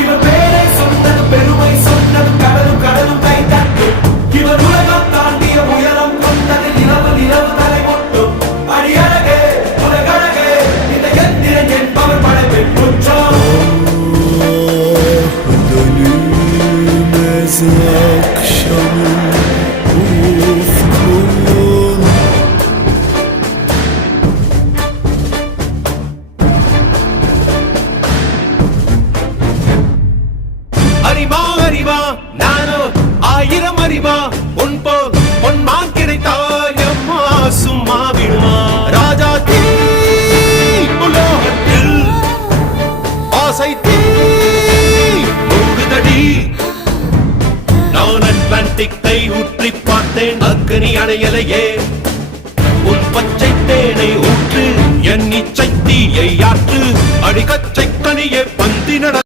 இவர் பேரை சொன்னது பெருமை சொன்னது கடலும் கடலும் கை தட்டும் இவர் உலகம் தாண்டிய உயரம் கொண்டது நிலவு நிலவு தலை மொட்டும் அடியழகே உலகழகே இந்த எந்திரன் என்பவர் படைப்பின் குற்றம் akşamın ufkun அறிவா அறிவா நானோ ஆயிரம் அறிவா உன் போல் பொன்மான் கிடைத்தாயம்மா சும்மா விடுமா ராஜா தீ உலோகத்தில் ஆசை தீ மூடுதடி நான் அட்லாண்டிக்கை ஊற்றி பார்த்தேன் அக்னி அணையலையே உன் பச்சை தேனை ஊற்று என் இச்சை தீயை ஆற்று அடிக்கச்சை கனியே பந்தி நட